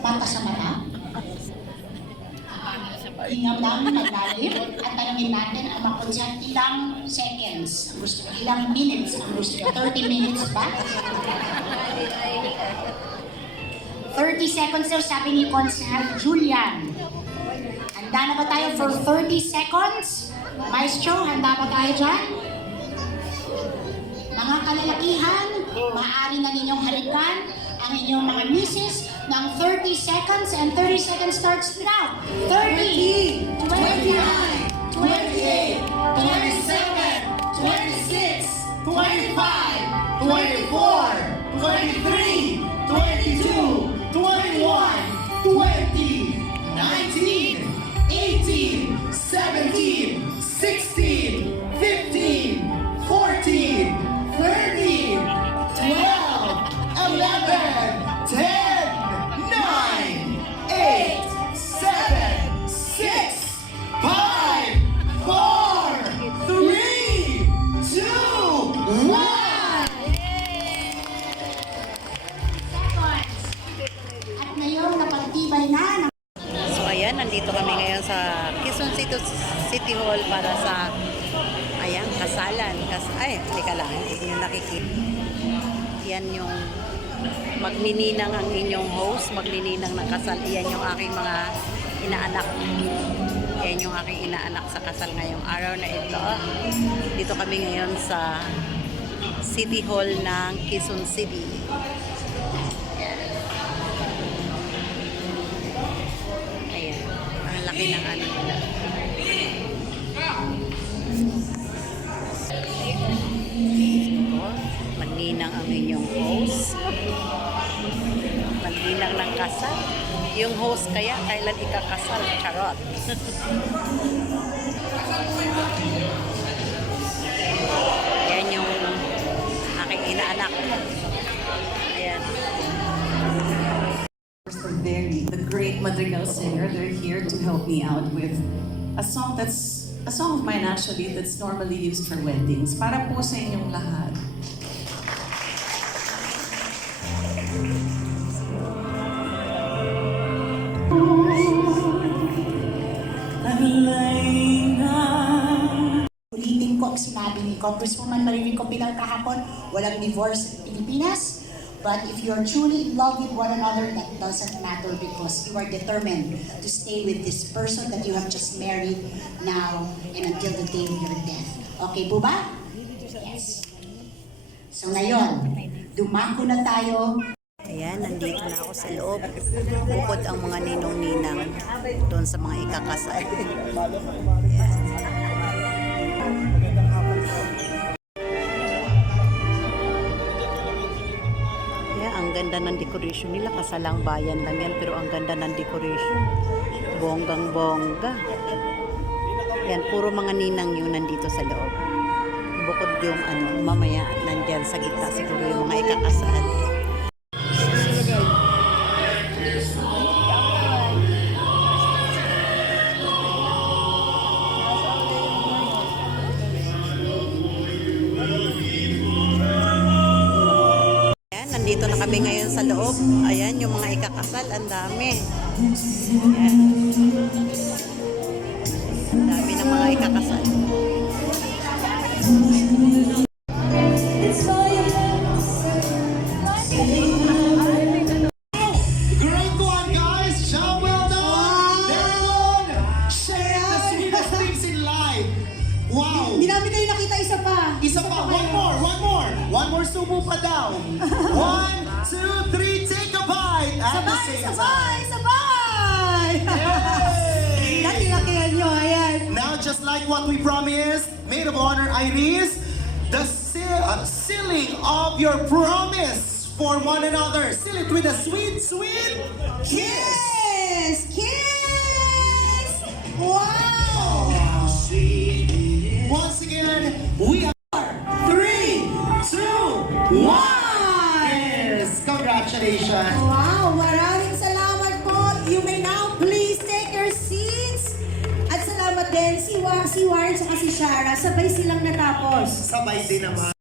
Mata sa mata. Hinga lang, malalim, at tanongin natin ang mga konsyan ilang seconds ang gusto nyo, ilang minutes ang gusto nyo. 30 minutes ba? 30 seconds daw, sabi ni Konsehal Julian. Handa na ba tayo for 30 seconds? Maestro, handa ba tayo dyan? Mga kalalakihan, maaari na ninyong halikan ang inyong mga misis ng 30 seconds, and 30 seconds starts now. 30, 29, 28, 27, 26, 25, 24, 23, 22, 21, 20, 19, 18, 17, 16, 15, 14, 13, 12, 11, 10, 9, 8, 7, 6, 5, 4, 3, 2, 1. At ngayon, napagtibay na. So ayan, nandito kami ngayon sa Quezon City Hall para sa kasalan. Teka lang, hindi nyo nakikita. Yan yung magnininang ang inyong host, magnininang ng kasal. Yan yung aking mga inaanak. Yan yung aking inaanak sa kasal ngayong araw na ito. Dito kami ngayon sa City Hall ng Quezon City. Ayan, ang laki ng ano nila. Magninang ang inyong host. Magninang ng kasal. Yung host kaya, kailan ikakasal? Charot. Yan yung aking inaanak. Ayan. The great Madrigal singer, they're here to help me out with a song of mine actually that's normally used for weddings. Para po sa inyong lahat. Ulitin ko ang sinabi ni Congresswoman Maririco Pilar kahapon, walang divorce sa Pilipinas. But if you are truly in love with one another, that doesn't matter because you are determined to stay with this person that you have just married now and until the day of your death. Okay po ba? Yes. So ngayon, dumako na tayo. Ayan, nandito na ako sa loob. Bukod ang mga ninong-ninang doon sa mga ikakasal. Ayan. Ang ganda ng decoration nila. Kasalang bayan lang yan, pero ang ganda ng decoration. Bonggang-bongga. Yan, puro mga ninang yun nandito sa loob. Bukod yung mamaya nandyan sa gitna siguro yung mga ikakasal. Nandito na kami ngayon sa loob. Ayan, yung mga ikakasal, ang dami. Ayan. Ang dami ng mga ikakasal. Great one, guys! Job well done! Very good! Share the sweetest things in life! Wow! Hindi namin kayo nakita isa pa. Isa pa! One more! One more! One more subo pa daw! 1, 2, 3, take a bite! At the same time! Sabay! Yay! Laki-lakihan nyo, ayan. Now, just like what we promised, Maid of Honor Iris, the sealing of your promise for one another. Seal it with a sweet, sweet kiss! Kiss! Wow! Once again, we are 3, 2, 1! Yes! Congratulations! Wow! Maraming salamat po. You may now please take your seats. At salamat din si Warren at si Shara. Sabay silang natapos. Sabay din naman.